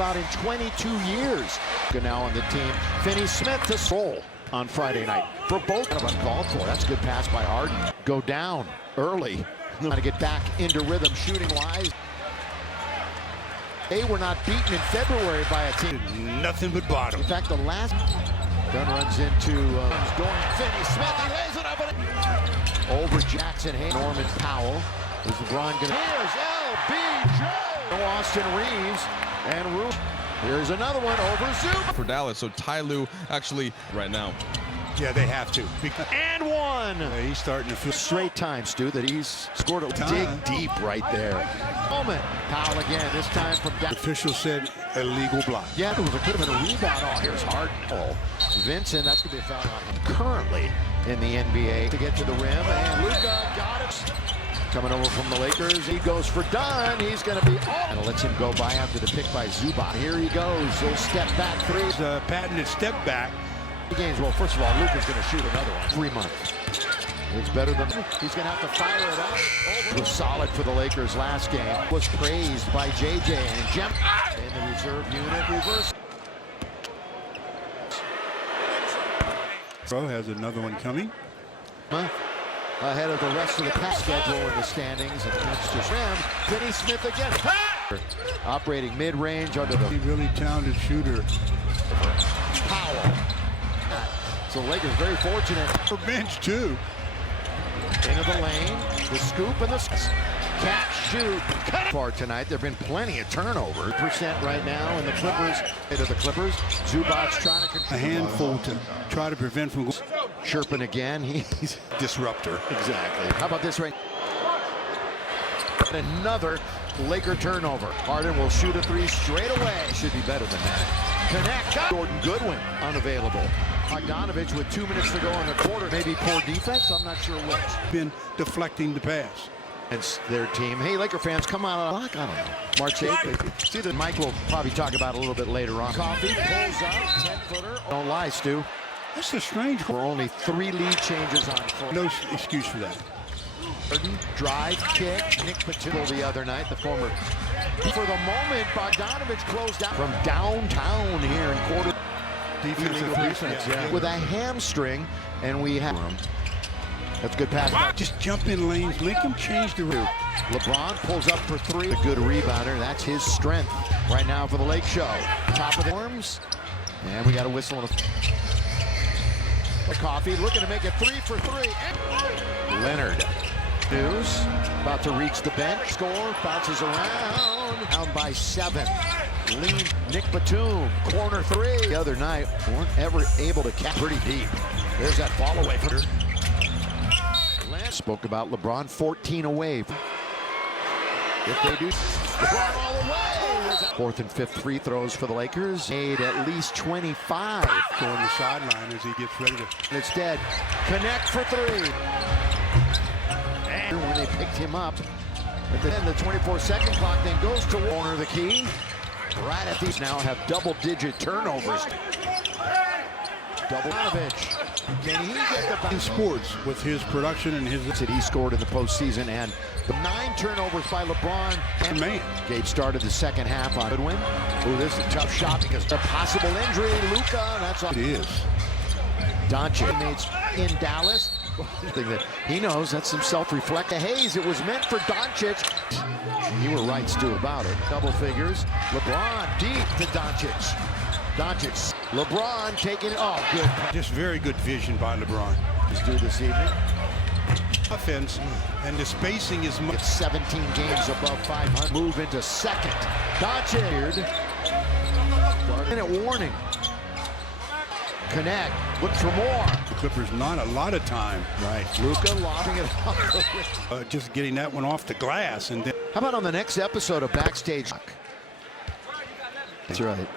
about in 22 years. Now on the team, Finney Smith to roll on Friday night for both. Kind of uncalled for. That's a good pass by Harden. Go down early. Trying to get back into rhythm shooting-wise. They were not beaten in February by a team. Nothing but bottom. In fact, the last gun runs into Dorian Finney-Smith. He lays it up over Jackson Hayes. Norman Powell. Is LeBron going to... Here's LBJ. Austin Reeves and Rube. Here's another one over Zoom. For Dallas, so Ty Lue actually right now. Yeah, they have to. And one. Yeah, he's starting to feel straight time, Stu, that he's scored a dig deep right there. Moment. Powell again, this time from down. Official said illegal block. Yeah, it could have been a rebound. Oh, here's Harden. Oh, Vincent, that's going to be a foul on him. Currently in the NBA to get to the rim, and Luka got it. Coming over from the Lakers, he goes for Dunn. He's going to be all. And lets him go by after the pick by Zubac. Here he goes. He'll step back three. Patented step back. Games. Well, first of all, Luka's going to shoot another one. 3 months. It's better than he's going to have to fire it up. It was solid for the Lakers last game. Was praised by JJ and Jem in the reserve unit. Reverse. Pro has another one coming. Ahead of the rest of the pass schedule in the standings, and that's just rim. Finney Smith again. Operating mid-range under the really talented shooter. Powell. So the Lakers very fortunate. For bench too. Into the lane, the scoop and the catch, shoot. Far tonight, there've been plenty of turnover. % right now, and the Clippers. Into the Clippers. Zubac's trying to control. A handful to try to prevent from. Sherpin again. He's disruptor. Exactly. How about this right? Another Laker turnover. Harden will shoot a three straight away. Should be better than that. Connect. Jordan Goodwin unavailable. Bogdanovich with 2 minutes to go in the quarter. Maybe poor defense. I'm not sure which. Been deflecting the pass. It's their team. Hey, Laker fans, come on. I don't know. March 8th. See that Mike will probably talk about a little bit later on. Coffee pulls up. 10-footer. Don't lie, Stu. That's a strange. We're only 3 lead changes on 4. No excuse for that. Harden, drive, kick. Nick Batum the other night, the former. For the moment, Bogdanovich closed out from downtown here in quarter. Defense, yeah. With a hamstring, and we have him. That's a good pass. Just jump in lanes, make him change the route. LeBron pulls up for 3. A good rebounder. That's his strength right now for the Lake Show. Top of the arms, and we got a whistle on a Coffee looking to make it 3 for 3. And Leonard. News about to reach the bench. Score bounces around. Down by 7. Lean Nick Batum. Corner 3. The other night weren't ever able to catch pretty deep. There's that fall away for her. Lance spoke about LeBron 14 away. If they do, LeBron all the way. 4th and 5th free throws for the Lakers. Made at least 25. Going the sideline as he gets ready to. Instead, connect for 3. And when they picked him up, at the end, the 24-second clock then goes to Warner, the key. Right at these now have double-digit turnovers. Bogdanovich. Can he get the back? In sports with his production and his. That he scored in the postseason, and the 9 turnovers by LeBron. And man, Gabe started the second half on Goodwin. Ooh, this is a tough shot because of possible injury. Luka, that's all. It is. Doncic in Dallas. Thing that he knows, that's some self-reflect. Hayes, it was meant for Doncic. You were right, Stu, about it. Double figures. LeBron deep to Doncic. Doncic. LeBron taking it. Oh, good. Just very good vision by LeBron. Let's do this evening. Offense and the spacing is much. 17 games above 500. Move into second. Doncic. Minute warning. Connect. Look for more. The Clippers not a lot of time. Right. Luka lobbing it off. Just getting that one off the glass, and then. How about on the next episode of Backstage? That's right.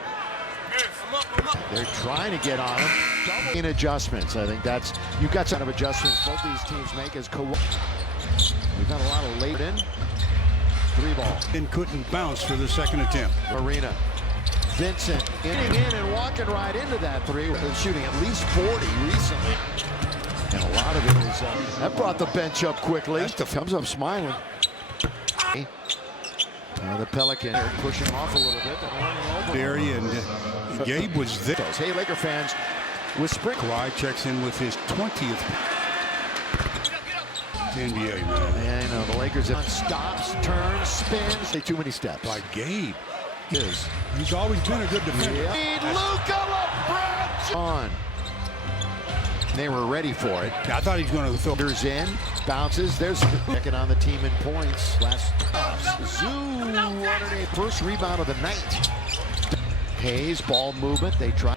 They're trying to get on him. Double in adjustments. I think that's you've got some of adjustments both these teams make as we've got a lot of late in 3 ball. And couldn't bounce for the second attempt. Arena. Vincent getting in and walking right into that 3. Shooting at least 40 recently. And a lot of it is that brought the bench up quickly. Comes up smiling. The Pelican are pushing off a little bit. They're running over. Area and Gabe was there. Hey, Laker fans, with Spring. Kawhi checks in with his 20th NBA, man. And the Lakers have stops, turns, spins. They too many steps. By Gabe. Is. He's always been a good defender. Luka LeBron on. They were ready for it. I thought he was going to throw. There's in, bounces. There's second on the team in points. Last Zoo underneath, first rebound of the night. Hayes, ball movement. They try.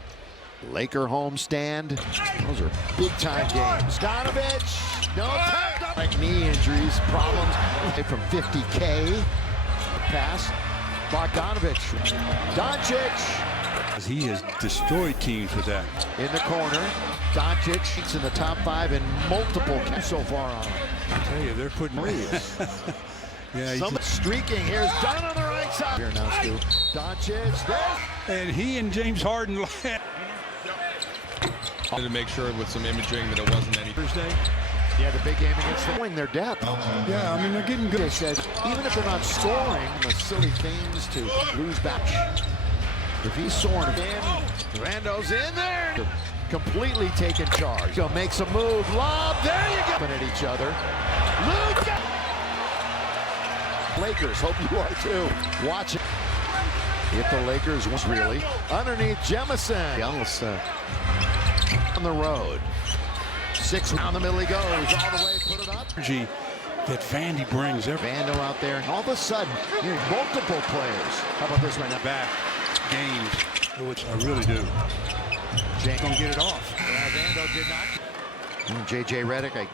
Laker homestand. Those are big time games. Donovich, no time. Like knee injuries, problems from 50K. Pass. Bogdanovich. Doncic. He has destroyed teams with that. In the corner. Doncic in the top 5 in multiple so far on. I tell you, they're putting reels. Yeah, Some streaking. Here's Dunn on the right side. Here now, Stu. Doncic. There. And he and James Harden To make sure with some imaging that it wasn't any Thursday. Yeah, the big game against them. Their depth. Yeah, I mean, they're getting good. They said, even if they're not scoring, the silly things to lose back. If he's soaring again, Rando's in there. Completely taking charge. He'll make some move. Lob. There you go. At each other. Luka. Lakers. Hope you are too. Watch it. If the Lakers was really underneath Jemison. Almost on the road. 6 down the middle he goes. All the way. Put it up. Energy that Vandy brings. Vando out there. All of a sudden, multiple players. How about this right now? Back games, which I really do. James Gonna get it off. Yeah, Vando did not. J.J. Redick,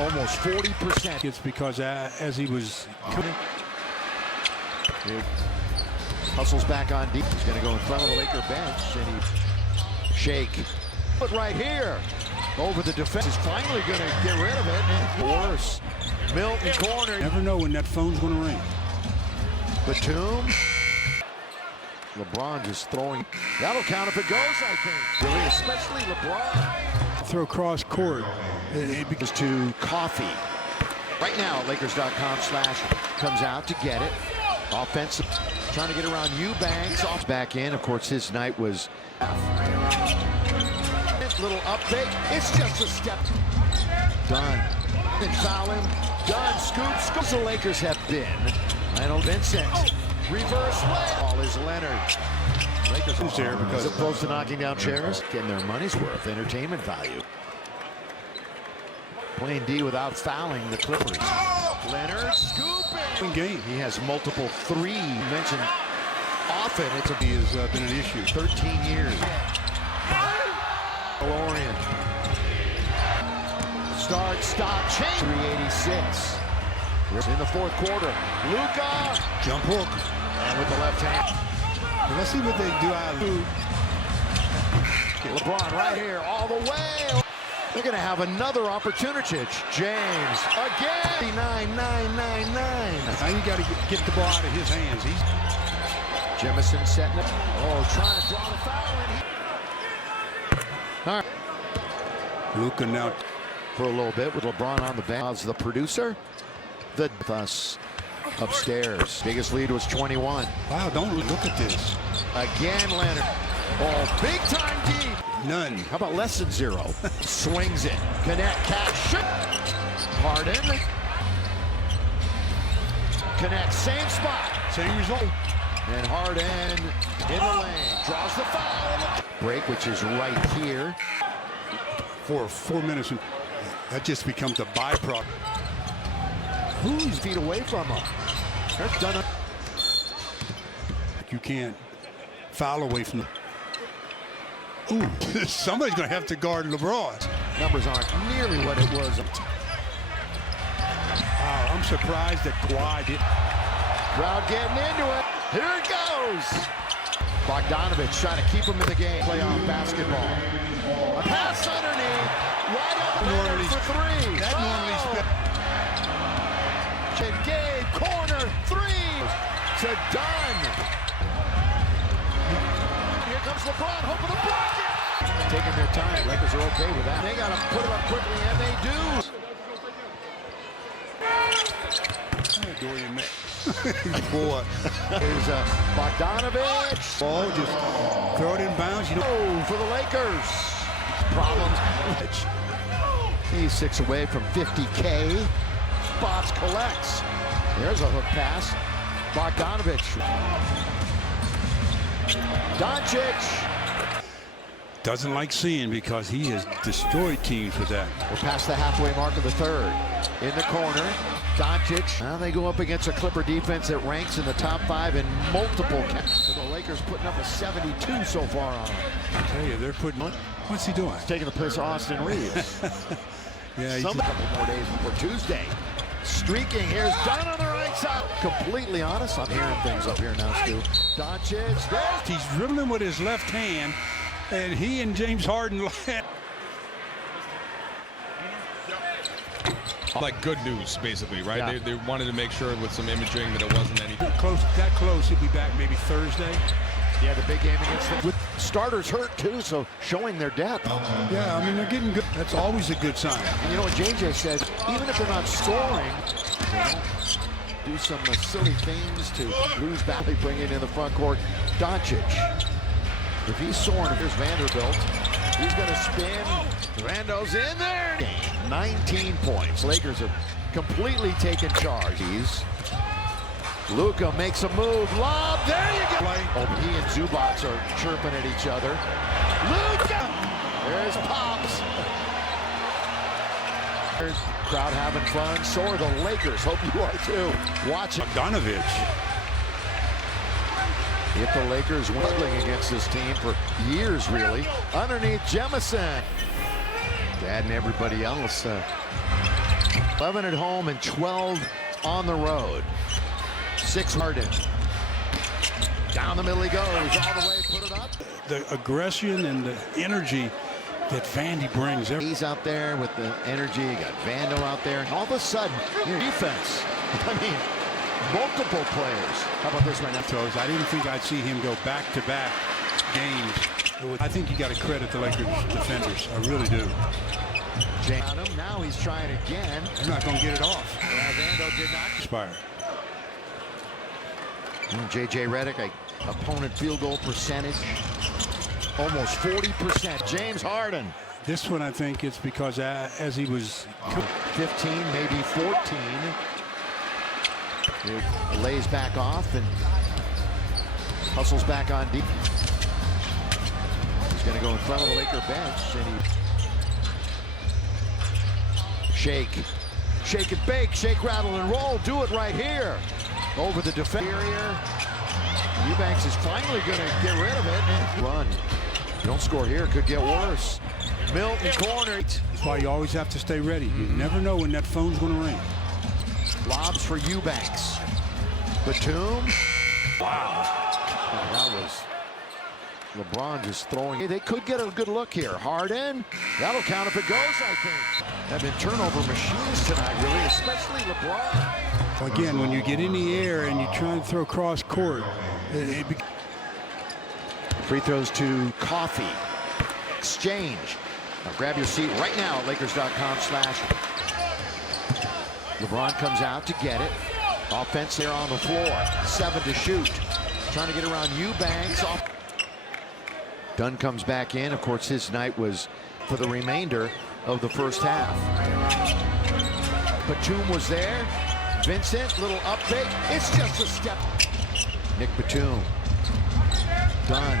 almost 40%. It's because as he was coming. Hustles back on deep. He's going to go in front of the Laker bench, and he shake. But right here, over the defense, is finally going to get rid of it. And worse. Milton corner. Never know when that phone's going to ring. Batum. LeBron just throwing. That'll count if it goes, I think. Really, especially LeBron. Throw cross court. Because to Coffee. Right now, Lakers.com/ comes out to get it. Offensive. Trying to get around Eubanks. Off back in. Of course, his night was. Little update. It's just a step. Done. And foul him. Done. Scoop. The Lakers have been. Lionel Vincent. Reverse way. Ball is Leonard. Lakers Who's there because as opposed to knocking down chairs, getting their money's worth, entertainment value. Playing D without fouling the Clippers. Leonard scooping. Game. He has multiple three. Mentioned often. He has been an issue. 13 years. Lorian. Start, stop, change. 386. In the fourth quarter. Luka. Jump hook. And with the left hand. Let's see what they do out of LeBron right here, all the way. They're going to have another opportunity. James again. 9-9-9-9. Now you got to get the ball out of his hands. He's Jemison setting it. Oh, trying to draw the foul. All right. Luka now For a little bit with LeBron on the bench. As the producer, us upstairs. Biggest lead was 21. wow, don't look at this. Again, Leonard. Oh, big time deep. None. How about less than 0? Swings it. Connect, catch, shoot. Harden. Connect, same spot. Same result. And Harden in the lane. Draws the foul. Break, which is right here. For 4 minutes. That just becomes a byproduct. Who's feet away from him? They're done. You can't foul away from them. Ooh, somebody's going to have to guard LeBron. Numbers aren't nearly what it was. Wow, I'm surprised that Kawhi did. Crowd getting into it. Here it goes. Bogdanovich trying to keep him in the game. Playoff basketball. A pass underneath. Right up the middle for 3. That normally And Gabe, corner, 3 to Dunn. Here comes LeBron, hoping to block it. Taking their time. Lakers are okay with that. They got to put it up quickly, and they do. Dorian May. Boy. Here's Bogdanovich. Ball, just throw it in bounds. You know. Oh, for the Lakers. Problems. He's 6 away from 50K. Spots collects. There's a hook pass. Bogdanovich. Doncic. Doesn't like seeing because he has destroyed teams with that. We're past the halfway mark of the third. In the corner, Doncic. Now they go up against a Clipper defense that ranks in the top 5 in multiple counts. The Lakers putting up a 72 so far on them. I tell you, they're putting. What's he doing? Taking the piss of Austin Reeves. Yeah, he's A couple more days before Tuesday. Streaking. Here's Dunn on the right side. Completely honest. I'm hearing things up here now, Stu. Doncic. There's he's dribbling with his left hand, and he and James Harden. Like good news, basically, right? Yeah. They wanted to make sure with some imaging that it wasn't anything. That close, he'll be back maybe Thursday. Yeah, the big game against them. With starters hurt too, so showing their depth. Yeah, I mean, they're getting good. That's always a good sign. And you know what JJ said, even if they're not scoring, they don't do some silly things to lose back. They bring it in the front court. Doncic. If he's soaring, here's Vanderbilt. He's going to spin. Rando's in there. 19 points. Lakers have completely taken charge. Luka makes a move. Lob. There you go. Oh, he and Zubac are chirping at each other. Luka. There's Pops. Crowd having fun. So are the Lakers. Hope you are too. Watching. Bogdanovich. If the Lakers struggling against this team for years, really. Underneath Jemison. Dad and everybody else. 11 at home and 12 on the road. 6 Harden. Down the middle he goes. All the way, put it up. The aggression and the energy that Vandy brings. He's out there with the energy. You got Vando out there. All of a sudden, your defense. I mean, multiple players. How about this right now? Throws. I didn't think I'd see him go back-to-back games. I think you got to credit the Lakers defenders. I really do. Now he's trying again. He's not going to get it off. Yeah, Vando did not Inspire. J.J. Redick, opponent field goal percentage, almost 40%. James Harden. This one, I think it's because as he was 15, maybe 14. It lays back off and hustles back on deep. He's going to go in front of the Laker bench. And shake and bake, shake, rattle, and roll. Do it right here. Over the defender. Eubanks is finally going to get rid of it. And run. You don't score here, it could get worse. Milton corner. That's why you always have to stay ready. You never know when that phone's going to ring. Lobs for Eubanks. Batum. Wow. That was LeBron just throwing. Hey, they could get a good look here. Harden. That'll count if it goes, I think. Have been turnover machines tonight, really, especially LeBron. Again, when you get in the air and you try to throw cross court, Free throws to Coffee. Exchange. Now grab your seat right now at Lakers.com/. LeBron comes out to get it. Offense there on the floor. 7 to shoot. Trying to get around Eubanks. Dunn comes back in. Of course, his night was for the remainder of the first half. Batum was there. Vincent, little update. It's just a step. Nick Batum. Dunn.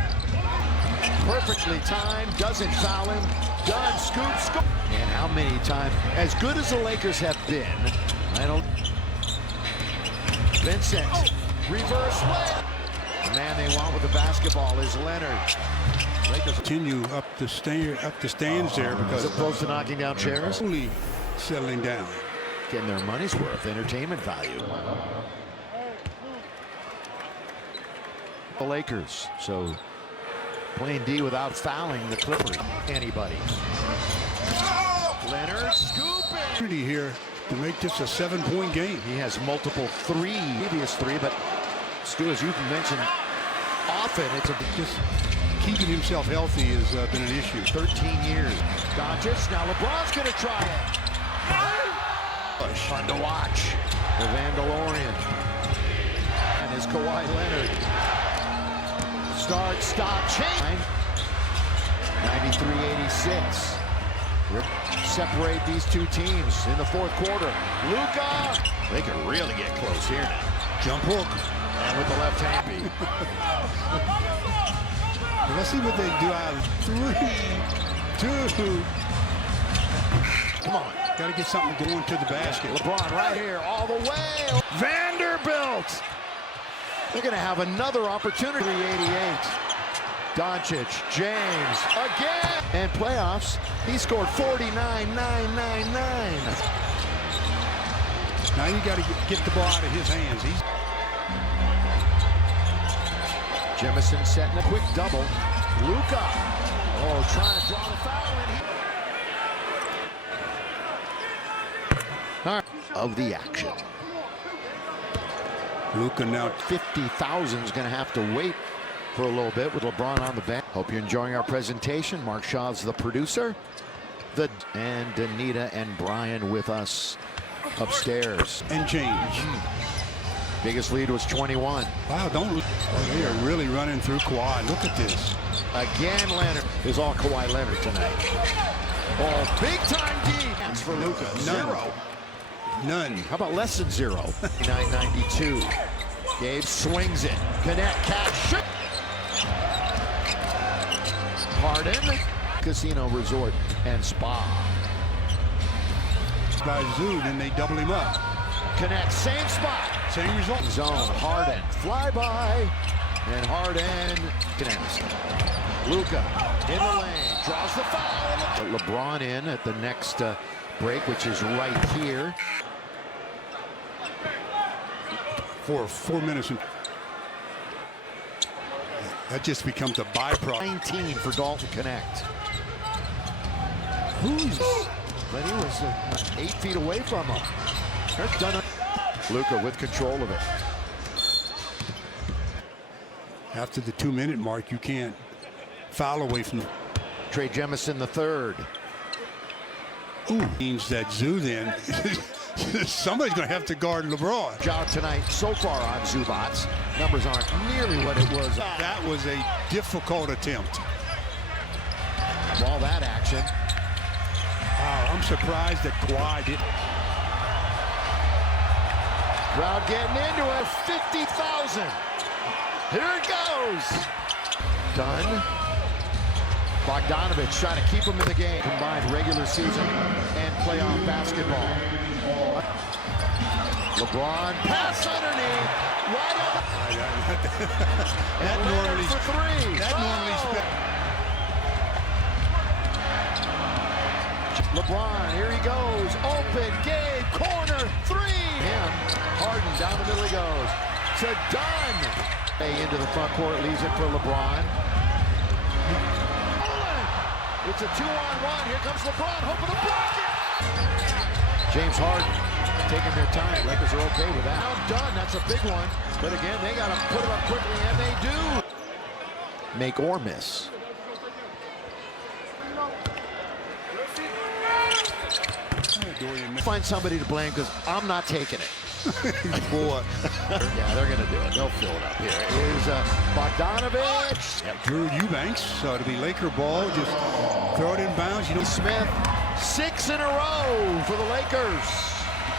Perfectly timed. Doesn't foul him. Dunn scoops. And how many times? As good as the Lakers have been, I don't. Vincent. Reverse way. The man they want with the basketball is Leonard. Lakers continue up the stands there because as opposed to knocking down chairs. Only settling down. Getting their money's worth, entertainment value. The Lakers, so playing D without fouling the Clippers. Anybody. Leonard scooping. Here to make this a 7-point game. He has multiple previous three, but Stu, as you mentioned, often it's just keeping himself healthy has been an issue. 13 years. Doncic, now LeBron's going to try it. Fun to watch. The Vandalorian. And is Kawhi Leonard. Start, stop, change. 93-86. Separate these two teams in the fourth quarter. Luka. They could really get close here now. Jump hook. And with the left hand beat. Let's see what they do out of 3, 2. Come on. Got to get something going to the basket. LeBron right here, all the way. Vanderbilt. They're going to have another opportunity. 88. Doncic, James, again. And playoffs, he scored 49-9-9-9. Now you got to get the ball out of his hands. Jemison setting a quick double. Luka. Oh, trying to draw the foul in. All right. Of the action. Luka now 50,000 is going to have to wait for a little bit with LeBron on the bench. Hope you're enjoying our presentation. Mark Shaw's the producer. And Danita and Brian with us upstairs. and James. Biggest lead was 21. Wow, they are really running through Kawhi. Look at this. Again, Leonard is all Kawhi Leonard tonight. Oh, big time D. That's for Luka. Zero. None. How about less than zero? 992. Gabe swings it. Connect, catch, shoot. Harden. Casino Resort and Spa. By Zoo, then they double him up. Connect, same spot. Same result. Zone, Harden, fly by, and Harden connects. Luka in the lane, draws the foul. LeBron in at the next break, which is right here. For 4 minutes. That just becomes a byproduct. 19 for Dalton Connect. But he was 8 feet away from him. They're done. Luka with control of it. After the 2-minute mark, you can't foul away from the Trey Jemison the third. Ooh. Means that Zoo then, somebody's going to have to guard LeBron. Job tonight so far on Zubats. Numbers aren't nearly what it was. That was a difficult attempt. All that action. Wow, I'm surprised that Kawhi didn't. Crowd getting into it. 50,000. Here it goes. Done. Bogdanovich trying to keep him in the game. Combined regular season and playoff basketball. LeBron pass underneath. Right on the. That normally for three. That normally. LeBron, here he goes. Open, Gabe, corner, three. Him, Harden, down the middle he goes. To Dunn. Into the front court, leaves it for LeBron. It's a 2-on-1. Here comes LeBron. Hope for the block. James Harden taking their time. Lakers are okay with that. Now done. That's a big one. But again, they got to put it up quickly, and they do. Make or miss. Find somebody to blame because I'm not taking it. Boy. Yeah, they're going to do it. They'll fill it up. Here is Bogdanovich. Yep. Drew Eubanks, so to be Laker ball, just throw it in bounds. You know, Smith, 6 in a row for the Lakers.